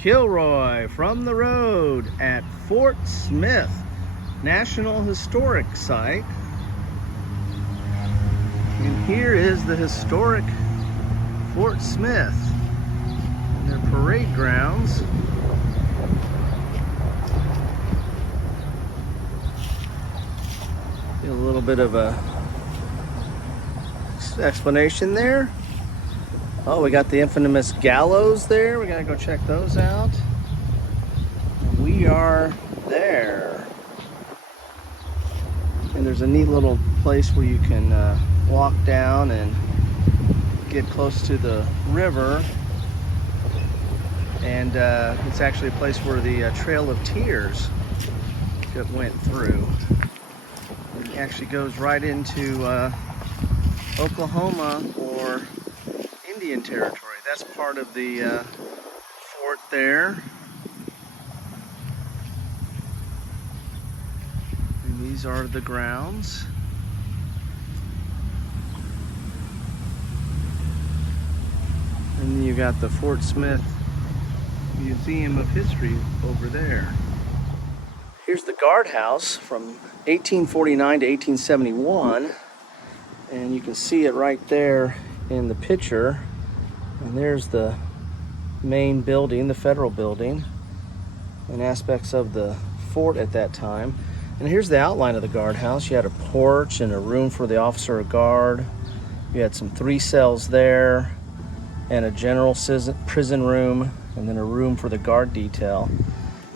Kilroy from the Road at Fort Smith National Historic Site. And here is the historic Fort Smith and their parade grounds. Get a little bit of a explanation there. Oh, we got the infamous gallows there. We gotta go check those out. And we are there. And there's a neat little place where you can walk down and get close to the river. And it's actually a place where the Trail of Tears went through. It actually goes right into Oklahoma or Indian Territory. That's part of the fort there. And these are the grounds. And then you got the Fort Smith Museum of History over there. Here's the guardhouse from 1849 to 1871. And you can see it right there in the picture. And there's the main building, the federal building, and aspects of the fort at that time. And here's the outline of the guardhouse. You had a porch and a room for the officer of guard. You had some 3 cells there, and a general prison room, and then a room for the guard detail.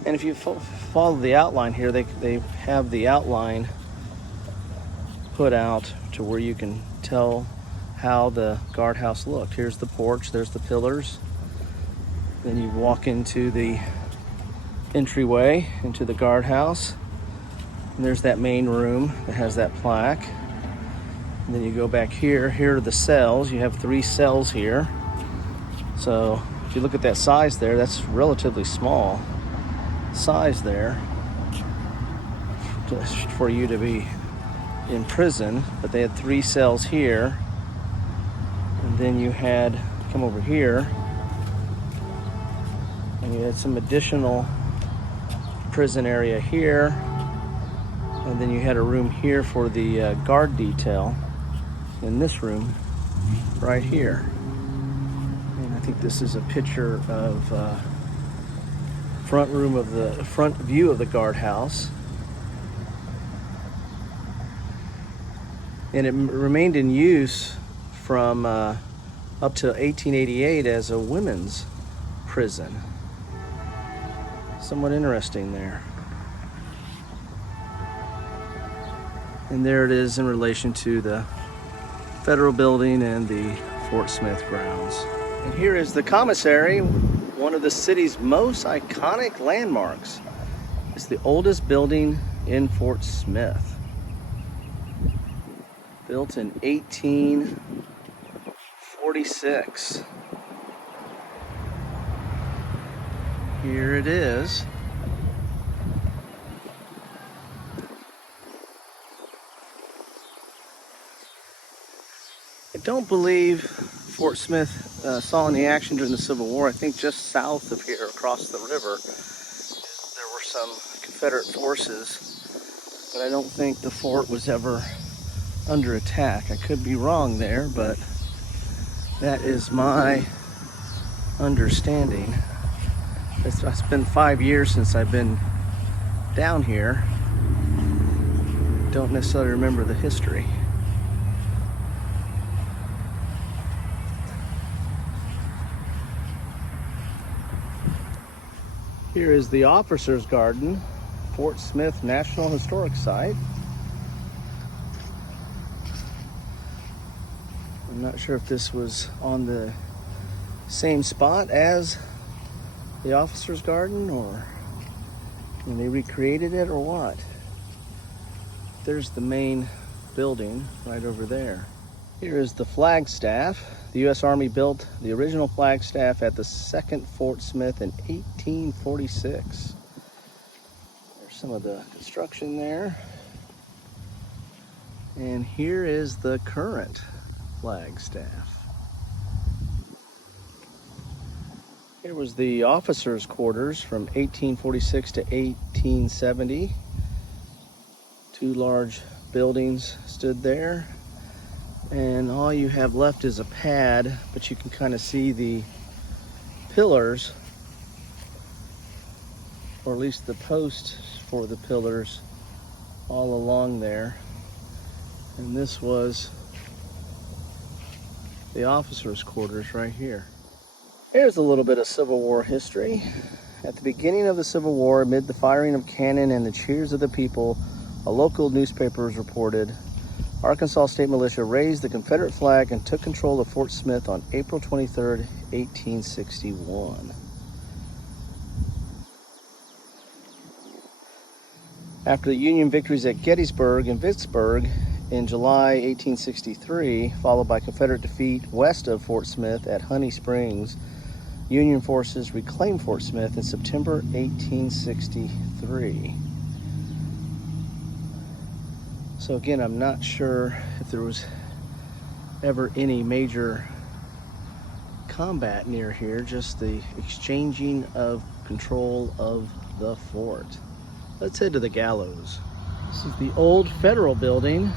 And if you follow the outline here, they have the outline put out to where you can tell how the guardhouse looked. Here's the porch, there's the pillars. Then you walk into the entryway into the guardhouse. And there's that main room that has that plaque. And then you go back here. Here are the cells. You have 3 cells here. So if you look at that size there, that's relatively small size there just for you to be in prison. But they had 3 cells here. And then you had, come over here, and you had some additional prison area here. And then you had a room here for the guard detail in this room right here. And I think this is a picture of front view of the guardhouse. And it remained in use from up to 1888 as a women's prison. Somewhat interesting there. And there it is in relation to the federal building and the Fort Smith grounds. And here is the Commissary, one of the city's most iconic landmarks. It's the oldest building in Fort Smith. Built in 1846. Here it is. I don't believe Fort Smith saw any action during the Civil War. I think just south of here, across the river, there were some Confederate forces, but I don't think the fort was ever under attack. I could be wrong there, but that is my understanding. It's been 5 years since I've been down here. Don't necessarily remember the history. Here is the Officers' Garden, Fort Smith National Historic Site. I'm not sure if this was on the same spot as the Officers' Garden or when they recreated it or what. There's the main building right over there. Here is the flagstaff. The U.S. Army built the original flagstaff at the 2nd Fort Smith in 1846. There's some of the construction there. And here is the current flagstaff. Here was the officers' quarters from 1846 to 1870. Two large buildings stood there, and all you have left is a pad, but you can kind of see the pillars, or at least the posts for the pillars all along there. And this was the officers' quarters right here. Here's a little bit of Civil War history. At the beginning of the Civil War, amid the firing of cannon and the cheers of the people, a local newspaper reported, Arkansas State Militia raised the Confederate flag and took control of Fort Smith on April 23, 1861. After the Union victories at Gettysburg and Vicksburg in July 1863, followed by Confederate defeat west of Fort Smith at Honey Springs, Union forces reclaimed Fort Smith in September 1863. So again, I'm not sure if there was ever any major combat near here, just the exchanging of control of the fort. Let's head to the gallows. This is the old federal building,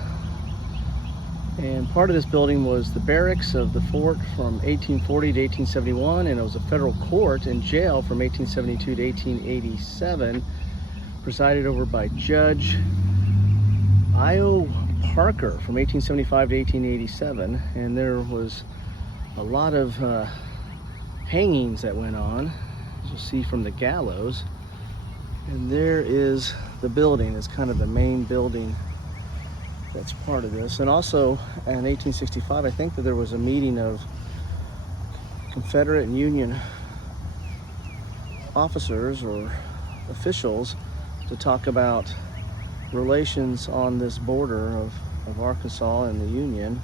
and part of this building was the barracks of the fort from 1840 to 1871, and it was a federal court and jail from 1872 to 1887, presided over by Judge I.O. Parker from 1875 to 1887, and there was a lot of hangings that went on, as you'll see from the gallows. And there is the building. It's kind of the main building that's part of this. And also in 1865, I think that there was a meeting of Confederate and Union officers or officials to talk about relations on this border of Arkansas and the Union,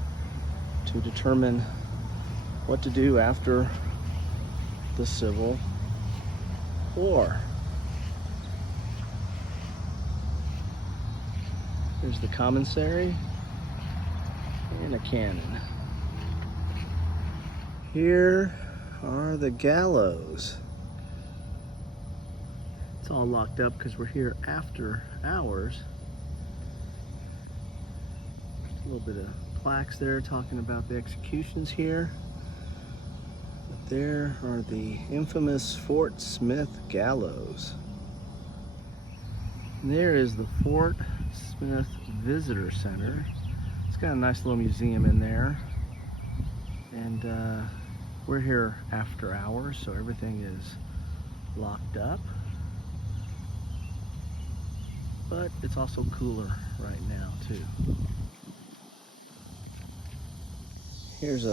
to determine what to do after the Civil War. There's the commissary and a cannon. Here are the gallows. It's all locked up because we're here after hours. A little bit of plaques there talking about the executions here. But there are the infamous Fort Smith gallows. And there is the Fort Smith Visitor Center. It's got a nice little museum in there. And we're here after hours, so everything is locked up. But it's also cooler right now too. Here's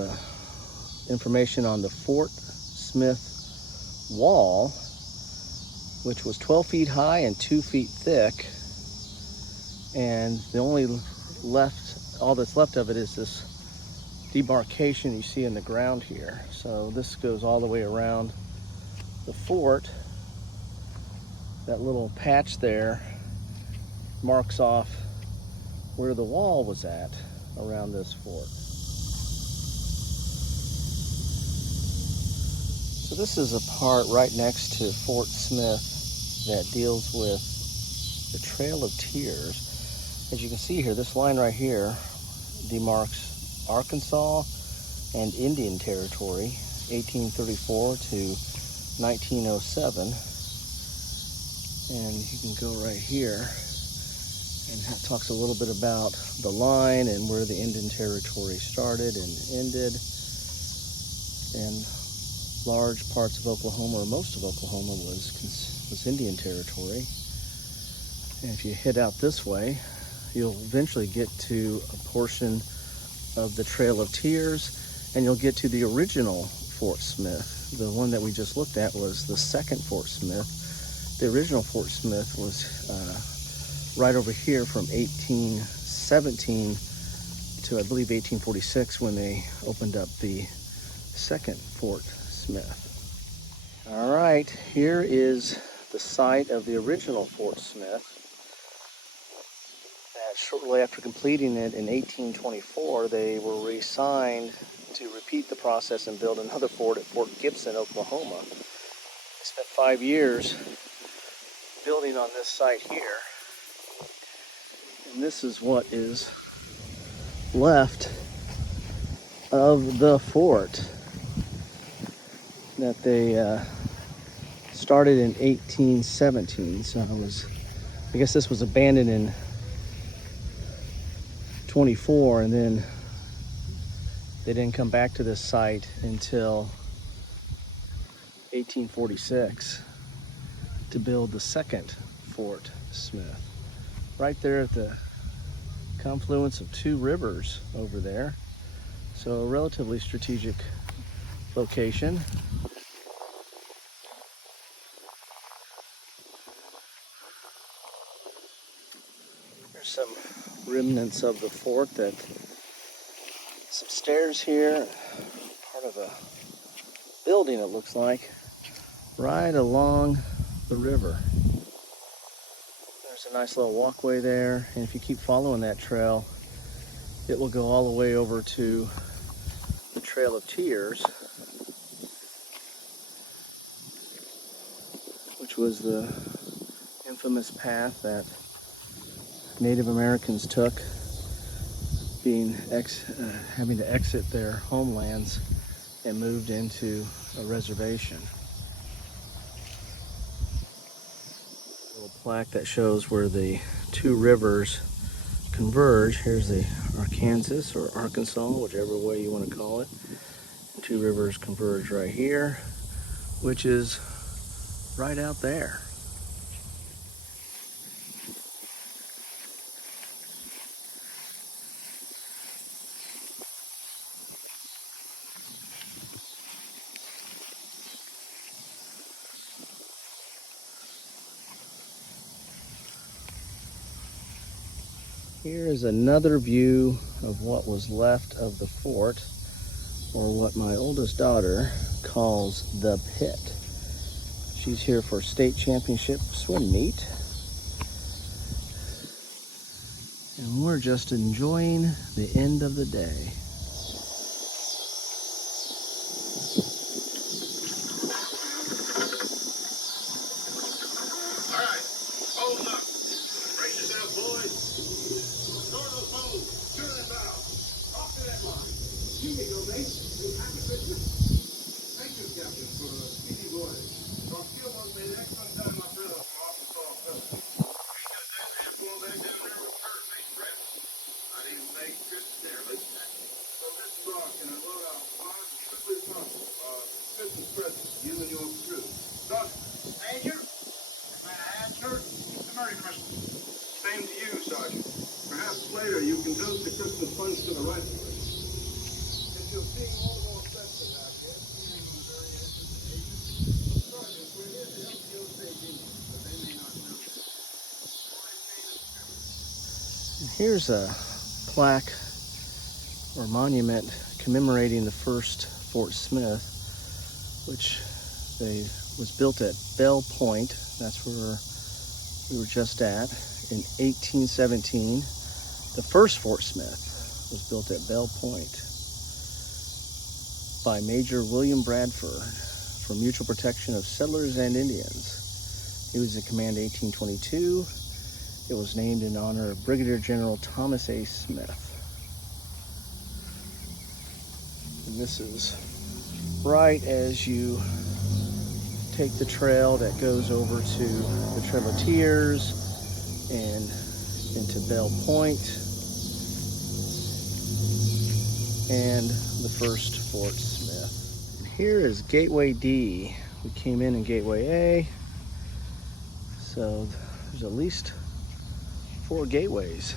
information on the Fort Smith wall, which was 12 feet high and 2 feet thick. And all that's left of it is this demarcation you see in the ground here. So this goes all the way around the fort. That little patch there marks off where the wall was at around this fort. So this is a part right next to Fort Smith that deals with the Trail of Tears. As you can see here, this line right here demarks Arkansas and Indian Territory, 1834 to 1907. And you can go right here, and that talks a little bit about the line and where the Indian Territory started and ended. And large parts of Oklahoma, or most of Oklahoma, was Indian Territory. And if you head out this way, you'll eventually get to a portion of the Trail of Tears, and you'll get to the original Fort Smith. The one that we just looked at was the second Fort Smith. The original Fort Smith was right over here from 1817 to, I believe, 1846, when they opened up the second Fort Smith. All right, here is the site of the original Fort Smith. Shortly after completing it in 1824, they were reassigned to repeat the process and build another fort at Fort Gibson, Oklahoma. They spent 5 years building on this site here. And this is what is left of the fort that they started in 1817. So I guess this was abandoned in 24, and then they didn't come back to this site until 1846 to build the second Fort Smith, right there at the confluence of two rivers over there. So a relatively strategic location. There's some remnants of the fort, that some stairs here, part of a building it looks like, right along the river. There's a nice little walkway there, and if you keep following that trail, it will go all the way over to the Trail of Tears, which was the infamous path that Native Americans took, having to exit their homelands and moved into a reservation. A little plaque that shows where the two rivers converge. Here's the Arkansas or Arkansas, whichever way you want to call it. The two rivers converge right here, which is right out there. Here is another view of what was left of the fort, or what my oldest daughter calls the pit. She's here for state championship swim meet. And we're just enjoying the end of the day. All right, hold up. Brace yourself, boys. Store those poles. Turn that bow. Off to that mark. You may go, mate. Happy Christmas. Thank you, Captain, for a speedy voyage. Our skill was made excellent time my brother from Arkansas and Poteau. We just had an handful back down there with hurricane threats. I didn't make trips nearly. So this rock and I wrote out 5 strictly possible Christmas presents you and your crew. Sergeant, Major, may I answer? Merry Christmas. Same to you, Sergeant. Perhaps later you can toast the Christmas punch to the riflemen. If you're seeing all the more festive out here, feeling on the very edge of the nation, Sergeant, we're here to help you save Indians, but they may not know this. Here's a plaque or monument commemorating the first Fort Smith, which was built at Belle Point. That's where we were just at in 1817. The first Fort Smith was built at Belle Point by Major William Bradford for mutual protection of settlers and Indians. He was in command in 1822. It was named in honor of Brigadier General Thomas A. Smith. And this is right as you take the trail that goes over to the Trail of Tears and into Belle Point and the first Fort Smith. And here is Gateway D. We came in Gateway A, so there's at least 4 gateways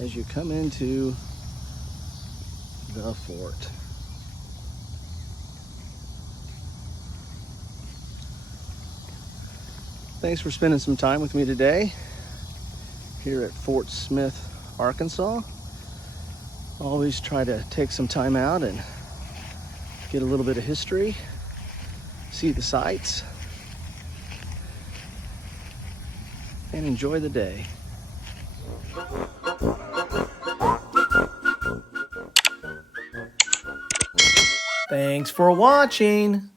as you come into the fort. Thanks for spending some time with me today here at Fort Smith, Arkansas. Always try to take some time out and get a little bit of history, see the sights, and enjoy the day. Thanks for watching.